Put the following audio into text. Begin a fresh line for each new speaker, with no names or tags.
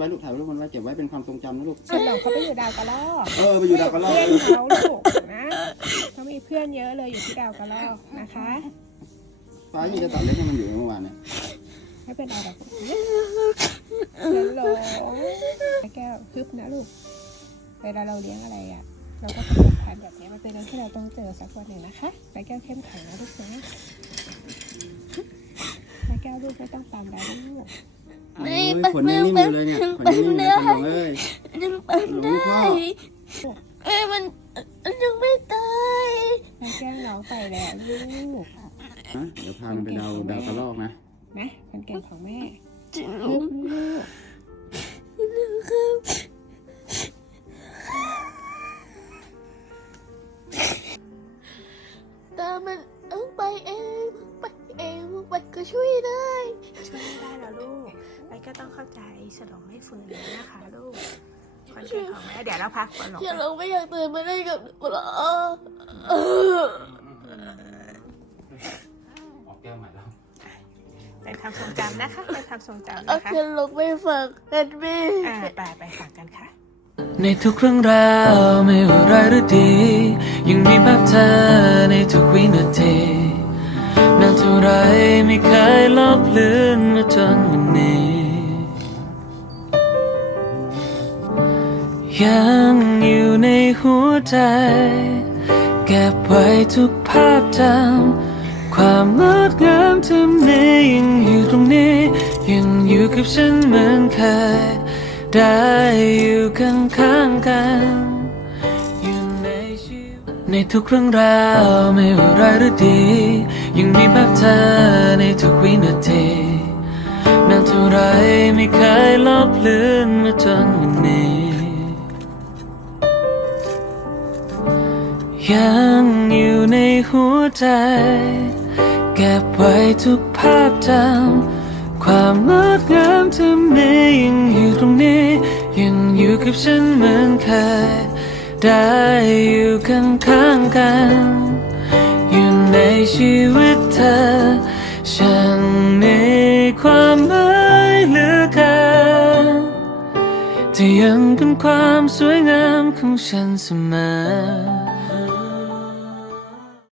ว้ลูกถ่ายรูปมันไว้เก็บไว้เป็นความทรงจำนะลูก
ฉลองเขาไปอยู่ดาวกระรอก
ไปอยู่ดาวกระรอก
เพื่อนเขาลูกนะเขามีเพื่อนเยอะเลยอยู่ที่ดาวกระรอกนะคะ
ฟ้ายังจะตัดเล็บให้มันอยู่เมื่อวานเนี่ย
ไม่เป็นไรหรอกฉลองแก้วฮึบนะลูกเวลาเราเลี้ยงอะไรอ่ะเราก็ประสบภัยแบบนี้มันเป็นเรื่องที่เราต้องเจอสักวันหนึ่งนะคะไปแก้วเข้มแข็งนะลูกนะไปแก้วลูกไม่ต้องตามได้ลูก
ขนนิ่มๆอยู่เลยเนี่ยขนนิ่มๆเลยขนเลย
ยังเป็นได้มันยังไม่ตาย
ไปแก้วน้องไปแล้วลูก
เดี๋ยวพามันไปดาวกระรอกนะ
นะคนเก่งของแม่
จริง
ลูก
ครับแต่มันต้องไปเองไปก็ช่วยได้
ช่วยไม่ได้แล้วลูกไปก็ต้องเข้าใจฉลองไม่ฟื้นแล้วนะคะลูกคนเก่งของแม่เดี๋ยวเราพักก่อนหรอก
อย่าเราไม่อยากตื่นมาได้กับหนูหรอ
ออกแก้วใหม่แล้ว
เป็นคำทรงจำนะคะเป็นคำทรงจำ
เอา
นะคะ
เพียนลงไม่ฟังกันแม่
ไปฟังกันค่ะ
ในทุกเรื่องราวไม่ว่าร้ายหรือดียังมีภาพเธอในทุกวินาทีนานเท่าไรไม่เคยลบเลือนมาจนวันนี้ ยังอยู่ในหัวใจเก็บไว้ทุกภาพจำความงดงามเธอนี้ยังอยู่ตรงนี้ยังอยู่กับฉันเหมือนเคยได้อยู่ข้างๆกันอยู่ในชีวิตในทุกเรื่องราวไม่ว่าร้ายหรือดียังมีภาพเธอในทุกวินาทีนานเท่าไรไม่เคยลบเลือนมาจนวันนี้ยังอยู่ในหัวใจเก็บไว้ทุกภาพจำความงดงามเธอนี้ยังอยู่ตรงนี้ยังอยู่กับฉันเหมือนเคยได้อยู่ข้างๆกันอยู่ในชีวิตเธอฉันมีความหมายเหลือเกินที่ยังเป็นความสวยงามของฉันเสมอ